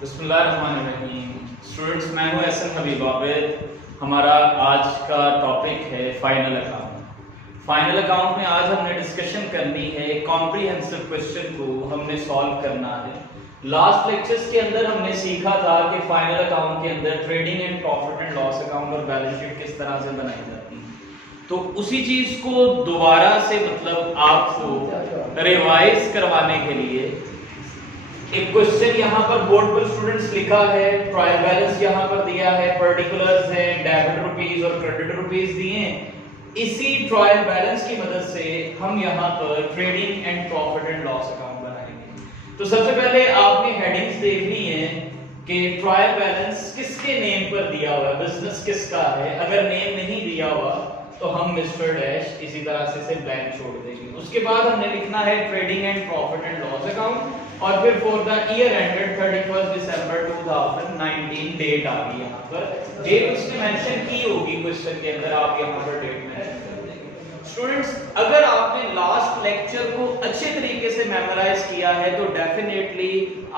बिस्मिल्लाहिर्रहमानिर्रहीम। स्टूडेंट्स, मैं हूं एहसन हबीब आबिद। हमारा आज का टॉपिक है फाइनल अकाउंट। फाइनल अकाउंट में आज हमने डिस्कशन करनी है, कॉम्प्रिहेंसिव क्वेश्चन को हमने सॉल्व करना है। लास्ट लेक्चर्स के अंदर हमने सीखा था कि फाइनल अकाउंट के अंदर trading and profit and loss account और बैलेंस शीट किस तरह से बनाई जाती है। तो उसी चीज को दोबारा से आपको रिवाइज करवाने के लिए एक क्वेश्चन यहाँ पर बोर्ड पर स्टूडेंट्स लिखा है, ट्रायल बैलेंस यहाँ पर दिया है, पर्टिकुलर्स है, डेबिट रुपीस और क्रेडिट रुपीस दिए हैं। इसी ट्रायल बैलेंस की मदद से हम यहाँ पर trading and profit and loss account बनाएंगे। तो सबसे पहले आपने हेडिंग्स देखनी है कि ट्रायल बैलेंस किसके नेम पर दिया हुआ है, बिजनेस किसका है। अगर नेम नहीं दिया हुआ तो हम मिस्टर डैश इसी तरह से ब्लैंक छोड़ देंगे। उसके बाद हमने लिखना है trading and profit and loss account और फिर for the year ended 31 December 2019 date आ गई। यहाँ पर डेट उसने मेंशन की होगी क्वेश्चन के अंदर, आप यहाँ पर डेट मेंशन कर देंगे। स्टूडेंट्स, अगर आपने लास्ट लेक्चर को अच्छे तरीके से मेमोराइज किया है तो डेफिनेटली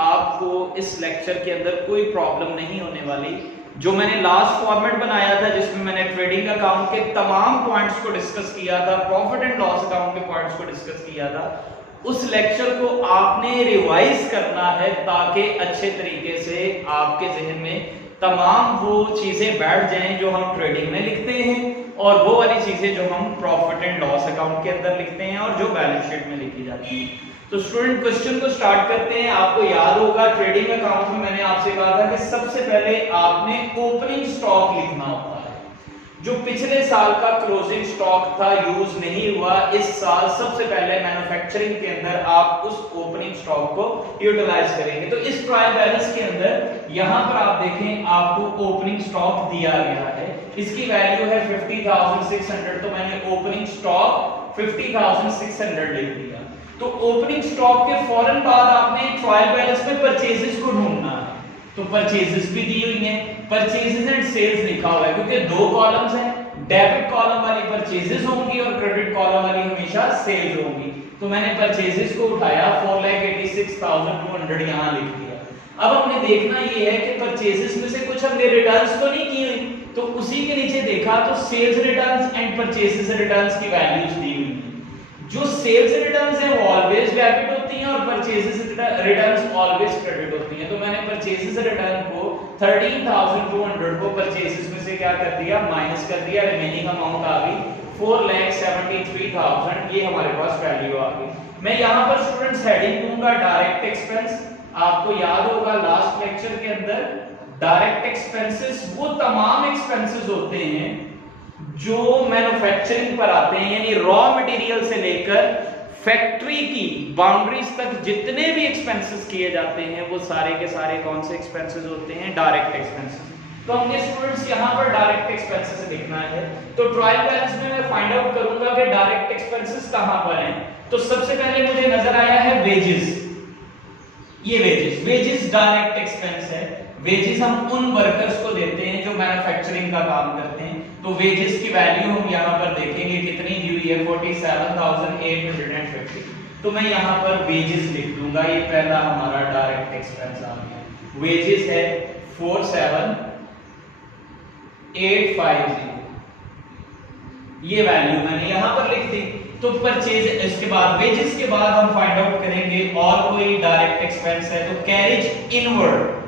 आपको इस लेक्चर के अंदर कोई प्रॉब्लम नहीं होने वाली। जो मैंने लास्ट फॉर्मेट बनाया था जिसमें मैंने ट्रेडिंग अकाउंट के तमाम पॉइंट्स को डिस्कस किया था, प्रॉफिट एंड लॉस अकाउंट के पॉइंट्स को डिस्कस किया था, उस लेक्चर को आपने रिवाइज करना है ताकि अच्छे तरीके से आपके जहन में तमाम वो चीजें बैठ जाएं जो हम ट्रेडिंग में लिखते हैं और वो वाली चीजें जो हम प्रॉफिट एंड लॉस अकाउंट के अंदर लिखते हैं और जो बैलेंस शीट में लिखी जाती हैं। तो स्टूडेंट, क्वेश्चन को स्टार्ट करते हैं। आपको याद होगा ट्रेडिंग अकाउंट में मैंने आपसे कहा था कि सबसे पहले आपने ओपनिंग स्टॉक लिखना होता है। जो पिछले साल का क्लोजिंग स्टॉक था, यूज नहीं हुआ, इस साल सबसे पहले मैन्युफैक्चरिंग के अंदर आप उस ओपनिंग स्टॉक को यूटिलाइज करेंगे। तो इस ट्रायल बैलेंस के अंदर यहां पर आप देखें आपको ओपनिंग स्टॉक दिया गया है, इसकी वैल्यू है 50,600। तो मैंने ओपनिंग स्टॉक 50,600 लिख दिया। तो ओपनिंग स्टॉक के फौरन बाद आपने ट्रायल बैलेंस में परचेजेस को ढूंढना है। तो परचेजेस भी दी हुई हैं, परचेजेस एंड सेल्स लिखा हुआ है क्योंकि दो कॉलम्स हैं, डेबिट कॉलम वाली परचेजेस होंगी और क्रेडिट कॉलम वाली हमेशा सेल्स होंगी। तो मैंने परचेजेस को उठाया, 4,86,200 यहां लिख दिया। अब हमने देखना ये है कि परचेजेस में से कुछ हमने रिटर्न्स तो नहीं की हुई, तो उसी के नीचे देखा तो sales returns and purchases returns की वैल्यूज दी हुई हैं। जो सेल्स रिटर्न्स है वो ऑलवेज डेबिट होती हैं और परचेजेस रिटर्न्स ऑलवेज क्रेडिट होती हैं। तो मैंने परचेजेस रिटर्न को 13,200 को परचेजेस में से क्या कर दिया, माइनस कर दिया, रिमेनिंग अमाउंट आ गई 4,73,000। ये हमारे पास वैल्यू आ गई। मैं यहां पर स्टूडेंट्स हेडिंग दूंगा डायरेक्ट एक्सपेंस। आपको याद होगा लास्ट लेक्चर के अंदर डायरेक्ट एक्सपेंसेस वो तमाम एक्सपेंसेस होते हैं जो मैन्युफैक्चरिंग पर आते हैं, यानी रॉ मटेरियल से लेकर फैक्ट्री की बाउंड्रीज तक जितने भी एक्सपेंसेस किए जाते हैं वो सारे के सारे कौन से एक्सपेंसेस होते हैं, डायरेक्ट एक्सपेंसेस। तो हमने स्टूडेंट्स यहां पर डायरेक्ट एक्सपेंसेस लिखना है। तो ट्रायल बैलेंस में मैं फाइंड आउट करूंगा कि डायरेक्ट एक्सपेंसेस कहां पर हैं। तो सबसे पहले मुझे नजर आया है वेजेस। ये वेजेस डायरेक्ट एक्सपेंस है। वेजेस हम उन वर्कर्स को देते हैं जो मैन्युफैक्चरिंग का काम करते हैं। तो वेजेस की वैल्यू हम यहाँ पर देखेंगे कितनी दी हुई है, 47,850। तो मैं यहाँ पर वेजेस लिख दूंगा। ये पहला हमारा डायरेक्ट एक्सपेंस आ गया। वेजेस है 47,850, ये वैल्यू मैंने यहाँ पर लिख दी। तो परचेज, इसके बाद वेजेस के बाद हम फाइंड आउट करेंगे और कोई डायरेक्ट एक्सपेंस है तो कैरेज इनवर्ड।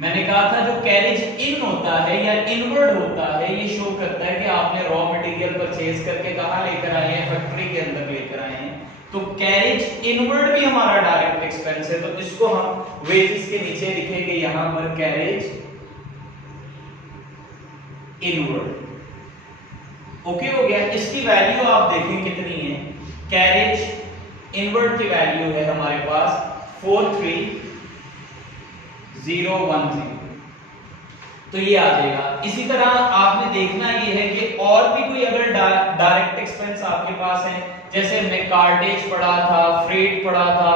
मैंने कहा था जो कैरेज इन होता है या इनवर्ड होता है, ये शो करता है कि आपने रॉ मटेरियल परचेज करके कहां लेकर आए हैं, फैक्ट्री के अंदर लेकर आए हैं। तो कैरेज इनवर्ड भी हमारा डायरेक्ट एक्सपेंस है। तो इसको हम वेजेस के नीचे लिखेंगे यहां पर कैरेज इनवर्ड। ओके हो गया। इसकी वैल्यू आप देखें कितनी है, कैरेज इनवर्ड की वैल्यू है हमारे पास 43,010। तो ये आ जाएगा। इसी तरह आपने देखना ये है कि और भी कोई अगर डायरेक्ट एक्सपेंस आपके पास है, जैसे हमने कार्टेज पढ़ा था, फ्रेट पढ़ा था,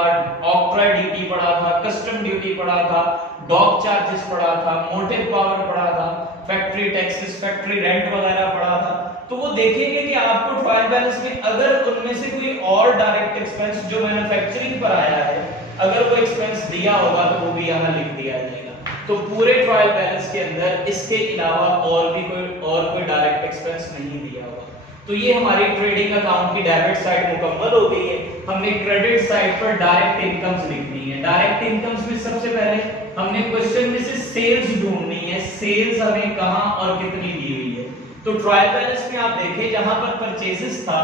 ऑक्ट्रॉय ड्यूटी पढ़ा था, कस्टम ड्यूटी पढ़ा था, डॉक चार्जेस पढ़ा था, मोटिव पावर पढ़ा था, फैक्ट्री टैक्सेस, फैक्ट्री रेंट वगैरह पढ़ा था। तो वो देखेंगे कि आपको ट्रायल बैलेंस में अगर उनमें से कोई और डायरेक्ट एक्सपेंस जो मैन्युफैक्चरिंग पर आया है अगर वो एक्सपेंस दिया होगा तो वो भी यहाँ लिख दिया जाएगा। तो पूरे ट्रायल बैलेंस के अंदर इसके अलावा और कोई डायरेक्ट एक्सपेंस नहीं दिया होगा। तो ये हमारी ट्रेडिंग अकाउंट की डेबिट साइड मुकम्मल हो गई है। हमने क्रेडिट साइड पर डायरेक्ट इनकम्स लिखनी है। डायरेक्ट इनकम्स में सबसे पहले हमने क्वेश्चन में से सेल्स ढूंढनी है, सेल्स हमें कहां और कितनी दी हुई है। तो ट्रायल बैलेंस में आप देखें जहां पर परचेजेस था,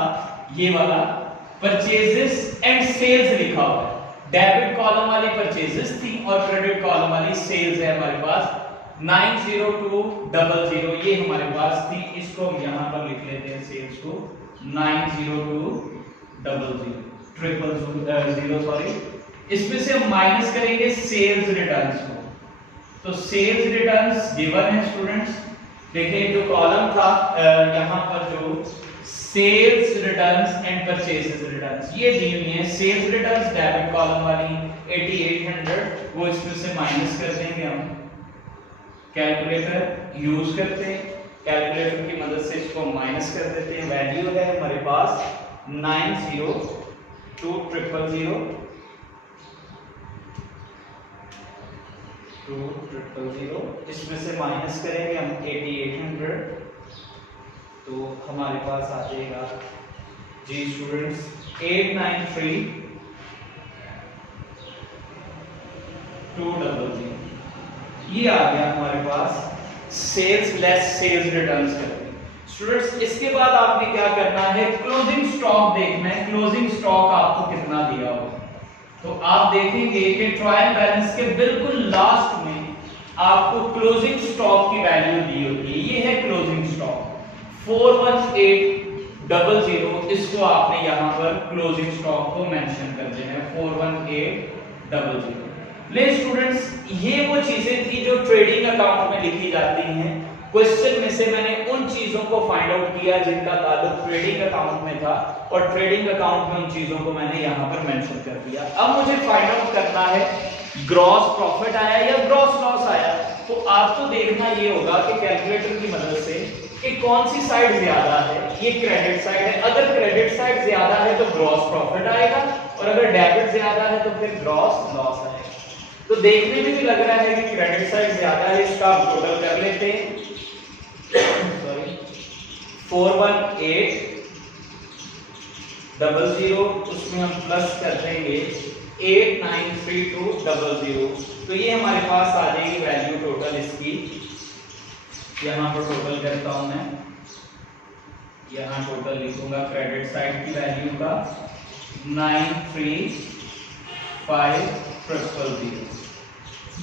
ये वाला परचेजेस एंड सेल्स लिखा हुआ है। डेबिट कॉलम वाली परचेजेस थी और क्रेडिट कॉलम वाली सेल्स है हमारे पास। 90200 ये हमारे पास थी, इसको हम यहां पर लिख लेते हैं सेल्स को 90200 सॉरी। इसमें से हम माइनस करेंगे सेल्स रिटर्न्स को। तो सेल्स रिटर्न्स गिवन है स्टूडेंट्स। देखिए जो कॉलम था यहां पर जो sales returns and purchases returns ये दी हुई है। सेल्स रिटर्न्स डेबिट कॉलम वाली 8800 वो इसमें से माइनस कर देंगे हम। कैलकुलेटर यूज करते हैं, कैलकुलेटर की मदद से इसको माइनस कर देते हैं। वैल्यू है हमारे पास 90200 इसमें से माइनस करेंगे हम 8800 तो हमारे पास आ जाएगा जी स्टूडेंट्स 893200। ये आ गया हमारे पास सेल्स लेस सेल्स रिटर्न्स करके। स्टूडेंट्स इसके बाद आपने क्या करना है, क्लोजिंग स्टॉक देखना है। क्लोजिंग स्टॉक आपको कितना दिया होगा। तो आप देखेंगे कि ट्रायल बैलेंस के बिल्कुल लास्ट में आपको क्लोजिंग स्टॉक की वैल्यू दी होगी। ये है क्लोजिंग स्टॉक 41800। इसको आपने यहां पर क्लोजिंग स्टॉक को मेंशन कर देना है 41800। ले स्टूडेंट्स ये वो चीजें थी जो ट्रेडिंग अकाउंट में लिखी जाती हैं। क्वेश्चन में से मैंने उन चीजों को फाइंड आउट किया जिनका ताल्लुक ट्रेडिंग अकाउंट में था और ट्रेडिंग अकाउंट में उन चीजों को मैंने यहां पर मेंशन कर दिया। अब मुझे फाइंड आउट करना है ग्रॉस प्रॉफिट आया या ग्रॉस लॉस आया। तो आपको देखना ये होगा कि कैलकुलेटर की मदद से कि कौन सी साइड ज्यादा है। ये क्रेडिट साइड है। अगर क्रेडिट साइड ज्यादा है तो ग्रॉस प्रॉफिट आएगा और अगर डेबिट ज्यादा है तो फिर ग्रॉस लॉस आएगा। तो देखने में भी लग रहा है कि क्रेडिट साइड ज्यादा है, इसका आप टोटल कर लेते हैं। सॉरी 41800 उसमें हम प्लस कर देंगे 893200। तो ये हमारे पास आ जाएगी वैल्यू टोटल इसकी। यहां पर टोटल करता हूं मैं, यहां टोटल लिखूंगा क्रेडिट साइड की वैल्यू का 935000।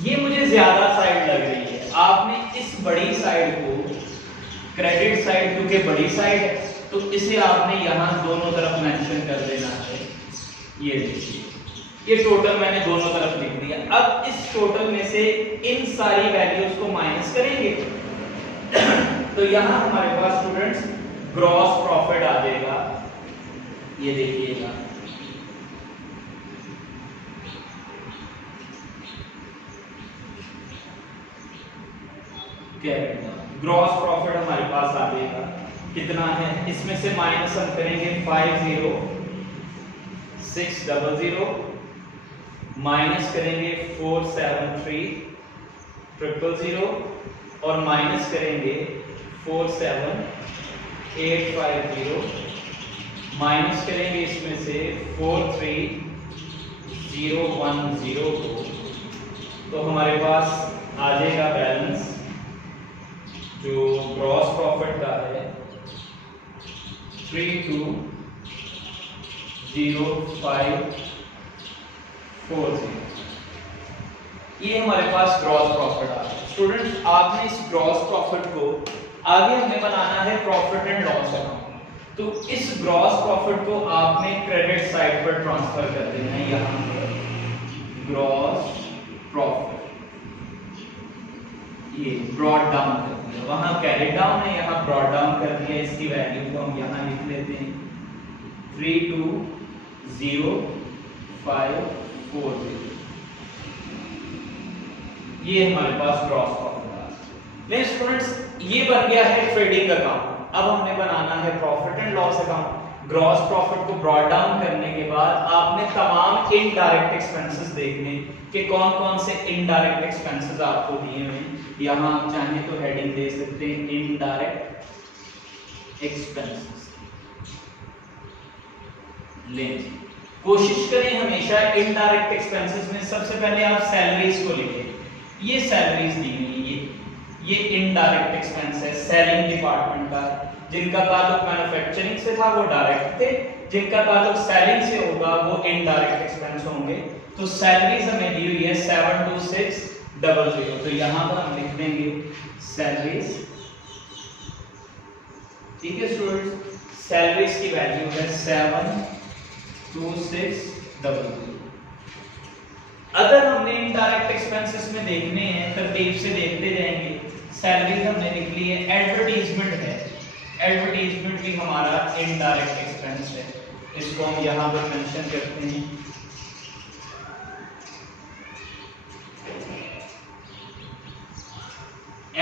ये मुझे ज्यादा साइड लग रही है। आपने इस बड़ी साइड को क्रेडिट साइड क्योंकि बड़ी साइड है तो इसे आपने यहां दोनों तरफ मेंशन कर देना है। ये देखिए ये टोटल मैंने दोनों तरफ लिख दिया। अब इस टोटल में से इन सारी वैल्यूज को माइनस करेंगे तो यहां हमारे पास स्टूडेंट्स ग्रॉस प्रॉफिट आ जाएगा। ये देखिएगा ग्रॉस प्रॉफिट हमारे पास आ जाएगा कितना है। इसमें से माइनस हम करेंगे 50600 माइनस करेंगे 473000 और माइनस करेंगे 47850 माइनस करेंगे इसमें से 43010 को। तो हमारे पास आ जाएगा बैलेंस जो ग्रॉस प्रॉफिट का है 320540। ये हमारे पास ग्रॉस प्रॉफिट आ गया। स्टूडेंट्स आपने इस ग्रॉस प्रॉफिट को आगे हमें बनाना है प्रॉफिट एंड लॉस अकाउंट। तो इस ग्रॉस प्रॉफिट को आपने क्रेडिट साइड पर ट्रांसफर कर देना है। यहां पर ग्रॉस प्रॉफिट ये ब्रॉड डाउन कर दिया, वहां कैरी डाउन है, यहां ब्रॉड डाउन कर दिया। इसकी वैल्यू को हम यहां लिख लेते हैं 320540। ये हमारे पास ग्रॉस प्रॉफिट आ गया। स्टूडेंट्स ये बन गया है ट्रेडिंग अकाउंट। अब हमने बनाना है profit and loss account. Gross profit को ब्रॉट डाउन करने के बाद आपने तमाम इनडायरेक्ट एक्सपेंसेस देखने कि कौन कौन से इनडायरेक्ट एक्सपेंसेस आपको दिए हुए हैं। यहाँ आप चाहें तो हेडिंग दे सकते हैं इनडायरेक्ट एक्सपेंसेस। लें, कोशिश करें हमेशा इनडायरेक्ट एक्सपेंसेस में सबसे पहले आप सैलरीज को लिखें। ये सैलरीज दी हुई ये इनडायरेक्ट एक्सपेंस है सेलिंग डिपार्टमेंट का। जिनका ताल्लुक मैन्युफैक्चरिंग से था वो डायरेक्ट थे, जिनका ताल्लुक सेलिंग से होगा वो इनडायरेक्ट एक्सपेंस होंगे। तो सैलरीज हमें दी हुई है 72600, तो यहां पर हम लिख देंगे सैलरीज। ठीक है स्टूडेंट्स, सैलरीज की वैल्यू है 72600। अगर हमने इनडायरेक्ट एक्सपेंसेस में देखने हैं तरतीब से देखते जाएंगे। सैलरी हमने लिख ली है, एडवर्टीजमेंट है, एडवर्टीजमेंट भी हमारा इनडायरेक्ट एक्सपेंस है, इसको हम यहां पर मेंशन करते हैं।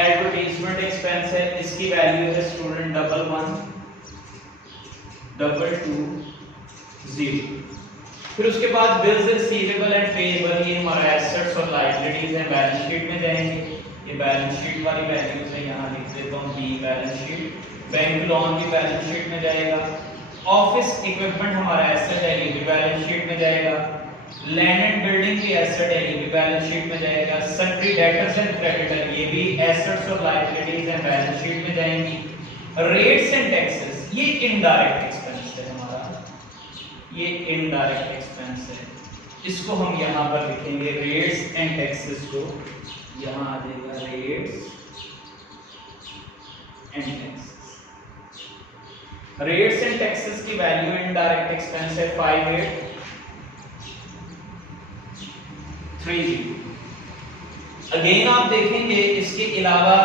एडवर्टीजमेंट एक्सपेंस है, इसकी वैल्यू है स्टूडेंट 11220। फिर उसके बाद बिल्स रिसीवेबल एंड पेएबल, ये हमारा एसेट्स और लायबिलिटीज है, बैलेंस शीट में जाएंगे। ये बैलेंस शीट वाली वैल्यूज है, यहाँ लिख देता हूँ be balance sheet. Bank loan भी बैलेंस शीट में जाएगा। ऑफिस इक्विपमेंट हमारा एसेट है, ये भी बैलेंस शीट में जाएगा। लैंड एंड बिल्डिंग की एसेट है, ये भी बैलेंस शीट में जाएगा। सन्ड्री डेटर्स एंड क्रेडिटर, ये भी एसेट्स और लायबिलिटीज है, बैलेंस शीट में जाएंगी। रेट्स एंड टैक्सेस, ये इनडायरेक्ट एक्सपेंस है हमारा, ये इनडायरेक्ट एक्सपेंस है, इसको हम यहाँ पर लिखेंगे रेट्स एंड टैक्सेस को। यहाँ आ जाएगा rates and taxes. Rates and taxes की वैल्यू इनडायरेक्ट एक्सपेंस है 5830। अगेन आप देखेंगे इसके अलावा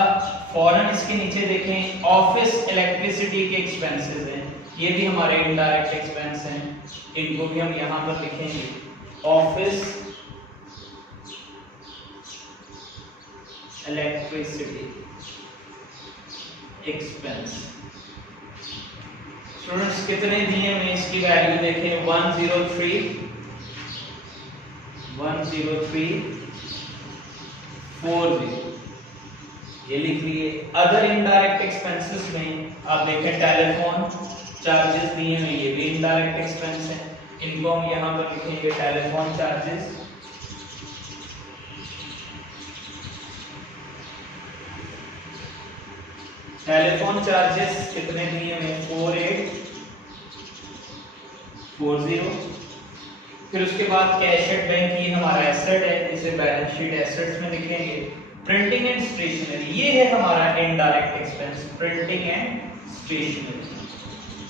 फौरन इसके नीचे देखें ऑफिस इलेक्ट्रिसिटी के एक्सपेंसेस हैं, ये भी हमारे इनडायरेक्ट एक्सपेंस हैं, इनको भी हम यहां पर लिखेंगे ऑफिस इलेक्ट्रिसिटी एक्सपेंस। स्टूडेंट्स कितने दिए हुए इसकी वैल्यू देखें 10340, ये लिख लिए। अदर इनडायरेक्ट एक्सपेंसेस में आप देखें टेलीफोन चार्जेस दिए हुए, ये भी इनडायरेक्ट एक्सपेंस है, इनको हम यहां पर लिखेंगे टेलीफोन चार्जेस। टेलीफोन चार्जेस कितने दिए हुए 4840। फिर उसके बाद कैश एट बैंक, ये हमारा एसेट है, इसे बैलेंस शीट एसेट्स में लिखेंगे। प्रिंटिंग एंड स्टेशनरी, ये है हमारा indirect expense, printing and stationery.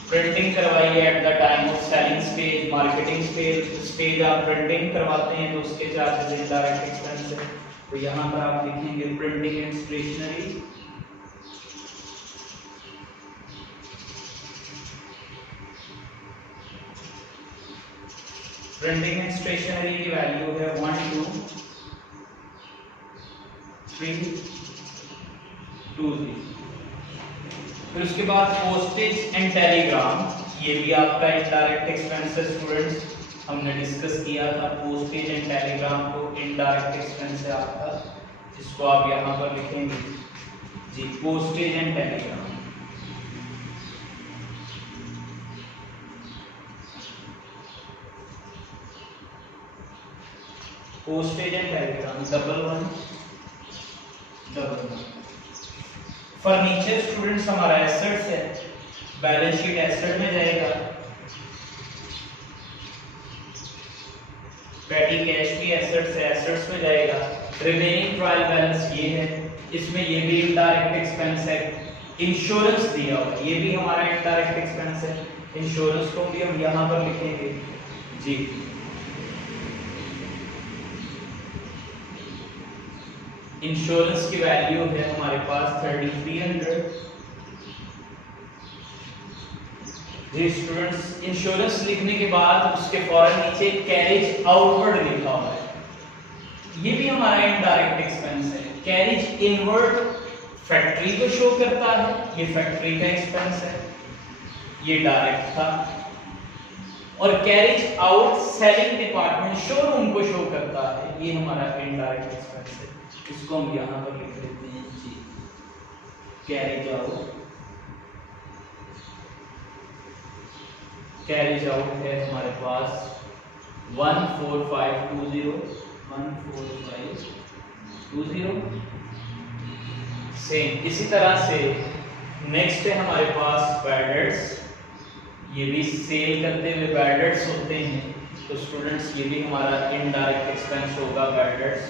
Printing करवाइए at the time of selling stage, marketing stage आप प्रिंटिंग करवाते हैं तो उसके चार्जेस इनडायरेक्ट एक्सपेंस है, तो यहां पर आप लिखेंगे printing and stationery. Printing and stationery की वैल्यू है 12320। फिर उसके बाद पोस्टेज एंड टेलीग्राम, ये भी आपका इनडायरेक्ट एक्सपेंस है स्टूडेंट्स, हमने डिस्कस किया था। पोस्टेज एंड टेलीग्राम को इनडायरेक्ट एक्सपेंस है आपका, इसको आप यहां पर लिखेंगे जी postage and telegram. Postage and telegram 1111। Furniture students हमारा एसेट्स है, बैलेंस शीट एसेट में जाएगा। पेटी कैश भी एसेट्स है, एसेट्स में जाएगा। रिमेनिंग ट्रायल बैलेंस ये है, इसमें ये भी इनडायरेक्ट एक्सपेंस है। इंश्योरेंस दिया हुआ, ये भी हमारा इनडायरेक्ट एक्सपेंस है, इंश्योरेंस को भी हम यहां पर लिखेंगे जी। इंश्योरेंस की वैल्यू है हमारे पास 3300। जी स्टूडेंट्स, इंश्योरेंस लिखने के बाद उसके फौरन नीचे कैरेज आउटवर्ड लिखा हुआ है, ये भी हमारा इनडायरेक्ट एक्सपेंस है। कैरेज इनवर्ड फैक्ट्री को शो करता है, ये फैक्ट्री का एक्सपेंस है, ये डायरेक्ट था। और carriage out selling department showroom को शो करता है, ये हमारा इनडायरेक्ट एक्सपेंस है। इसको हम यहां पर लिख देते हैं जी, कैरिज आउट है हमारे पास 14520 सेम। इसी तरह से नेक्स्ट है हमारे पास बैड डेट्स, ये भी सेल करते हुए बैड डेट्स होते हैं, तो स्टूडेंट्स ये भी हमारा इनडायरेक्ट एक्सपेंस होगा बैड डेट्स।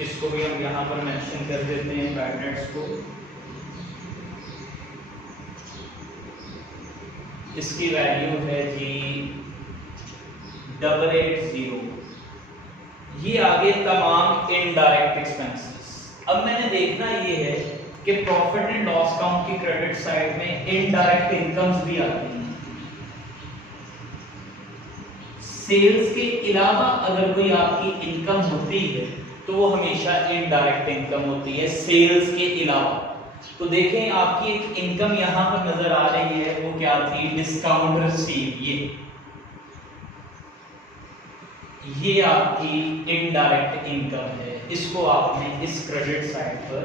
इसको भी हम यहाँ पर मेंशन कर देते हैं बैड डेट्स को। इसकी वैल्यू है जी 880। ये आगे तमाम इनडायरेक्ट एक्सपेंसेस। अब मैंने देखना ये है कि प्रॉफिट एंड लॉस अकाउंट की क्रेडिट साइड में इनडायरेक्ट इनकम्स भी आती हैं। सेल्स के अलावा अगर कोई आपकी इनकम होती है तो वो हमेशा इनडायरेक्ट इनकम होती है सेल्स के अलावा। तो देखें आपकी एक इनकम यहां पर नजर आ रही है, वो क्या थी, डिस्काउंट रिसीव। ये आपकी इनडायरेक्ट इनकम है, इसको आपने इस क्रेडिट साइड पर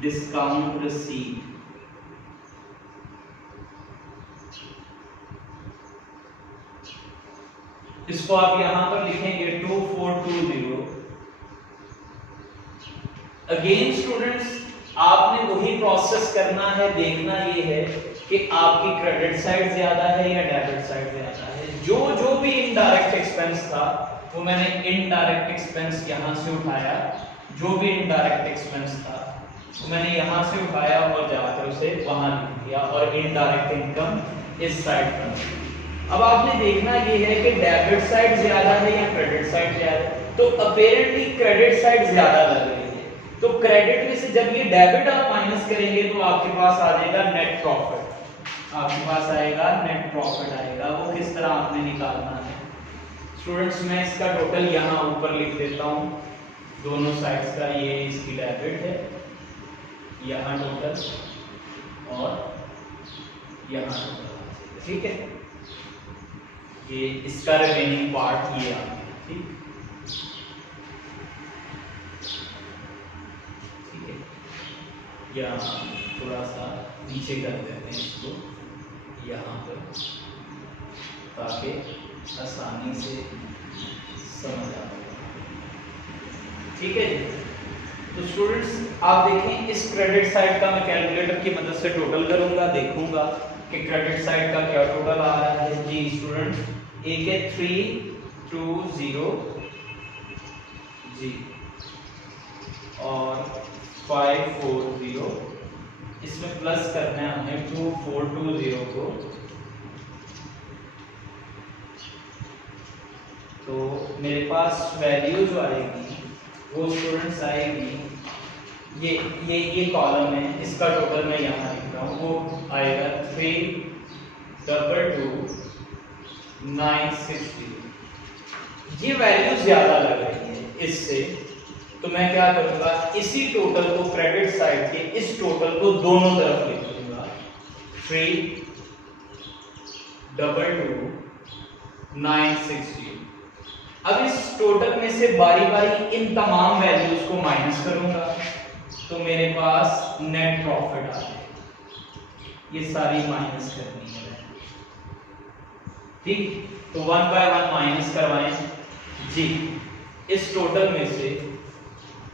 डिस्काउंट रिसीव। इसको आप यहां पर लिखेंगे 2420। अगेन स्टूडेंट्स आपने वही प्रोसेस करना है, देखना ये है कि आपकी क्रेडिट साइड ज्यादा है या डेबिट साइड ज्यादा है। जो भी इनडायरेक्ट एक्सपेंस था वो मैंने इनडायरेक्ट एक्सपेंस यहां से उठाया, जो भी इनडायरेक्ट एक्सपेंस था वो मैंने यहां से उठाया और जाकर उसे वहां लिख दिया, और इनडायरेक्ट इनकम इस साइड पर। अब आपने देखना ये है कि डेबिट साइड ज्यादा है या क्रेडिट साइड ज्यादा है, तो अपेरेंटली क्रेडिट साइड ज्यादा लग रही है। तो क्रेडिट में से जब ये डेबिट आप माइनस करेंगे तो आपके पास आ जाएगा नेट प्रॉफिट। आपके पास आएगा नेट प्रॉफिट आएगा। वो किस तरह आपने निकालना है स्टूडेंट्स, मैं इसका टोटल यहाँ ऊपर लिख देता हूँ दोनों साइड्स का। ये इसकी डेबिट है यहाँ टोटल, और यहाँ टोटल, ठीक है। ये इसका रिमेनिंग पार्ट ये आ गया, ठीक है। या थोड़ा सा नीचे कर देते हैं इसको यहाँ पर, ताकि आसानी से समझ आ जाए, ठीक है जी। तो स्टूडेंट्स आप देखें इस क्रेडिट साइड का मैं कैलकुलेटर की मदद से टोटल करूंगा, देखूंगा कि क्रेडिट साइड का क्या टोटल आ रहा है जी। स्टूडेंट्स एक है 320 जी और 540, इसमें प्लस करना है हमें 2420 को। तो मेरे पास वैल्यू जो आएगी वो स्टूडेंट्स आएगी, ये कॉलम है, इसका टोटल मैं यहाँ लिख रहा हूँ, वो आएगा 322,960। ये वैल्यू ज्यादा लग रही है इससे, तो मैं क्या करूंगा, इसी टोटल को क्रेडिट साइड के इस टोटल को दोनों तरफ लिख दूंगा, 322,960। अब इस टोटल में से बारी बारी इन तमाम वैल्यूज को माइनस करूंगा, तो मेरे पास नेट प्रॉफिट आ जाएगा। ये सारी माइनस करनी है, ठीक। तो 1 बाय 1 माइनस करवाएं जी। इस टोटल में से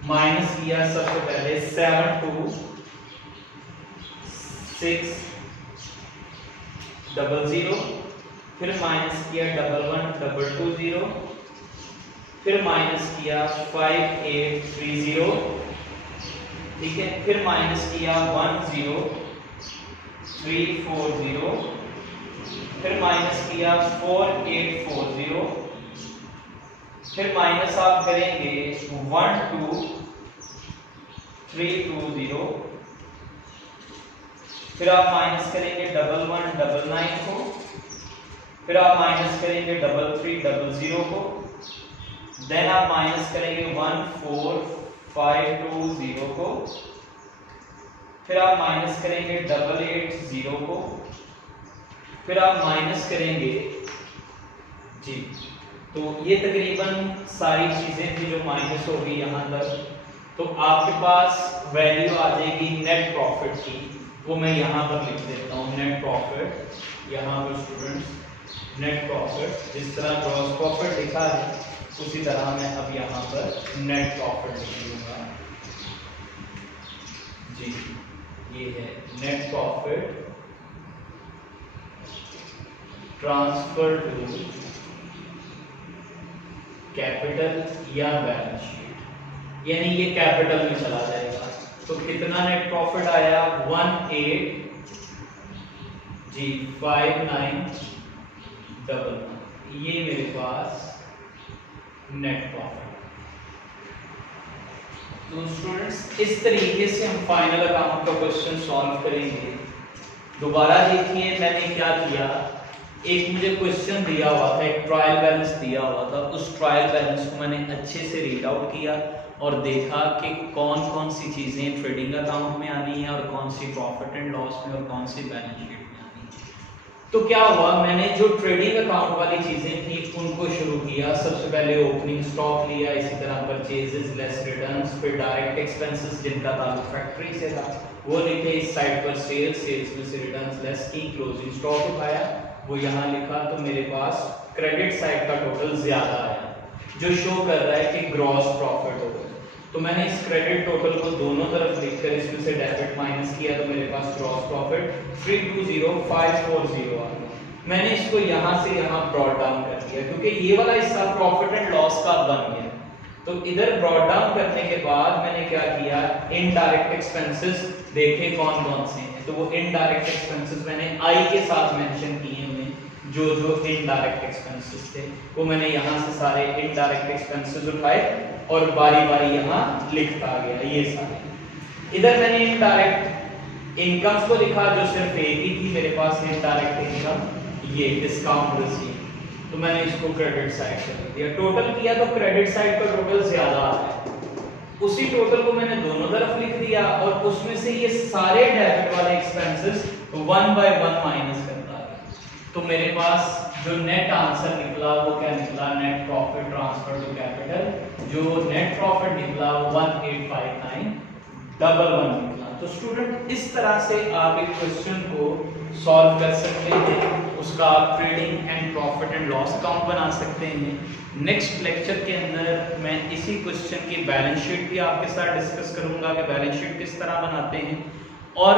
माइनस किया सबसे पहले 72600, फिर माइनस किया 11220, फिर माइनस किया 5830, ठीक है, फिर माइनस किया 10340, फिर माइनस किया 4840, फिर माइनस आप करेंगे 12320, फिर आप माइनस करेंगे 1199 को, फिर आप माइनस करेंगे 3300 को, देन आप माइनस करेंगे 14520 को, फिर आप माइनस करेंगे 880 को, फिर आप माइनस करेंगे जी। तो ये तकरीबन सारी चीजें थी जो माइनस होगी यहाँ तक। तो आपके पास वैल्यू आ जाएगी नेट प्रॉफिट की, वो मैं यहाँ पर लिख देता हूँ नेट प्रॉफिट। यहाँ पर स्टूडेंट्स नेट प्रॉफिट जिस तरह ग्रॉस प्रॉफिट लिखा है उसी तरह मैं अब यहाँ पर नेट प्रॉफिट लिख लूँगा। जी ये है net profit transfer to capital या बैलेंस शीट, यानी ये कैपिटल में चला जाएगा। तो कितना नेट प्रॉफिट आया 18,5911, ये मेरे पास नेट प्रॉफिट। तो स्टूडेंट्स इस तरीके से हम फाइनल अकाउंट का क्वेश्चन सॉल्व करेंगे। दोबारा देखिए मैंने क्या किया, एक मुझे क्वेश्चन दिया हुआ था, एक ट्रायल बैलेंस दिया हुआ था, उस ट्रायल बैलेंस को मैंने अच्छे से रीड आउट किया और देखा कि कौन कौन सी चीज़ें ट्रेडिंग अकाउंट में आनी है और कौन सी प्रॉफिट एंड लॉस में और कौन सी बैलेंस शीट में आनी है। तो क्या हुआ, मैंने जो ट्रेडिंग अकाउंट वाली चीज़ें थी उनको शुरू किया। सबसे पहले ओपनिंग स्टॉक लिया, इसी तरह परचेजेस लेस रिटर्न्स, फिर डायरेक्ट एक्सपेंसेस जिनका ताल्लुक फैक्ट्री से था वो लिखे, इस साइड पर सेल्स में से रिटर्न्स लेस की, क्लोजिंग स्टॉक उठाया वो यहाँ लिखा। तो मेरे पास क्रेडिट साइड का टोटल ज्यादा आया जो शो कर रहा है कि ग्रॉस प्रॉफिट होगा। तो मैंने इस क्रेडिट टोटल को दोनों तरफ लिखकर इसमें से डेबिट माइनस किया तो मेरे पास ग्रॉस प्रॉफिट 320,540 आ गया। मैंने इसको यहाँ से यहाँ ब्रॉड डाउन कर दिया क्योंकि ये वाला हिस्सा प्रॉफिट एंड लॉस का बन गया। तो इधर ब्रॉड डाउन करने के बाद मैंने क्या किया, इनडायरेक्ट एक्सपेंसेस देखे कौन कौन से हैं। तो वो इनडायरेक्ट एक्सपेंसेस मैंने आई के साथ मेंशन किए हुए, जो इनडायरेक्ट एक्सपेंसेस थे वो मैंने यहाँ से सारे इनडायरेक्ट एक्सपेंसेस उठाए और बारी बारी यहाँ लिखता गया ये सारे। इधर मैंने इनडायरेक्ट इनकम्स को लिखा जो सिर्फ एक ही थी मेरे पास इनडायरेक्ट इनकम, ये डिस्काउंट रिसीव, तो मैंने इसको क्रेडिट साइड कर दिया। टोटल किया तो क्रेडिट साइड का टोटल ज्यादा आ गया, उसी टोटल को मैंने दोनों तरफ लिख दिया और उसमें से ये सारे डेबिट वाले एक्सपेंसेस 1 बाय 1 माइनस करता है। तो मेरे पास जो नेट आंसर निकला वो क्या निकला, net profit transfer to capital, जो नेट प्रॉफिट निकला 185911 निकला। तो स्टूडेंट इस तरह से आप एक क्वेश्चन को सॉल्व कर सकते हैं, उसका आप trading and profit and loss account बना सकते हैं। नेक्स्ट लेक्चर के अंदर मैं इसी क्वेश्चन की बैलेंस शीट भी आपके साथ डिस्कस करूंगा कि बैलेंस शीट किस तरह बनाते हैं। और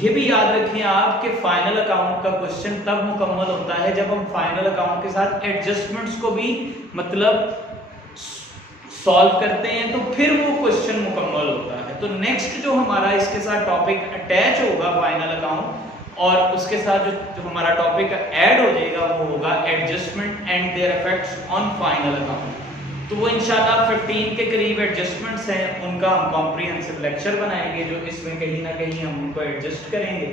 ये भी याद रखें आप कि फाइनल अकाउंट का क्वेश्चन तब मुकम्मल होता है जब हम फाइनल अकाउंट के साथ एडजस्टमेंट्स को भी मतलब सॉल्व करते हैं, तो फिर वो क्वेश्चन मुकम्मल होता है। तो नेक्स्ट जो हमारा इसके साथ टॉपिक अटैच होगा फाइनल अकाउंट, और उसके साथ जो हमारा टॉपिक ऐड हो जाएगा वो होगा adjustment and there effects on final account. तो वो इंशाल्लाह 15 के करीब एडजस्टमेंट्स हैं, उनका हम कॉम्प्रिहेंसिव लेक्चर बनाएंगे जो इसमें कहीं ना कहीं हम उनको एडजस्ट करेंगे।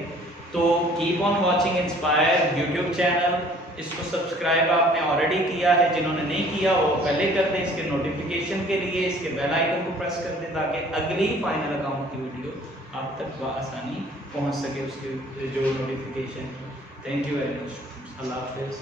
तो keep on watching inspire YouTube channel, इसको सब्सक्राइब आपने ऑलरेडी किया है, जिन्होंने नहीं किया वो पहले कर दें। इसके नोटिफिकेशन के लिए इसके बेल आइकन को प्रेस कर दें ताकि अगली फाइनल अकाउंट की वीडियो आप तक बआसानी पहुंच सके उसके जो notification. Thank you very much, अल्लाह हाफिज़।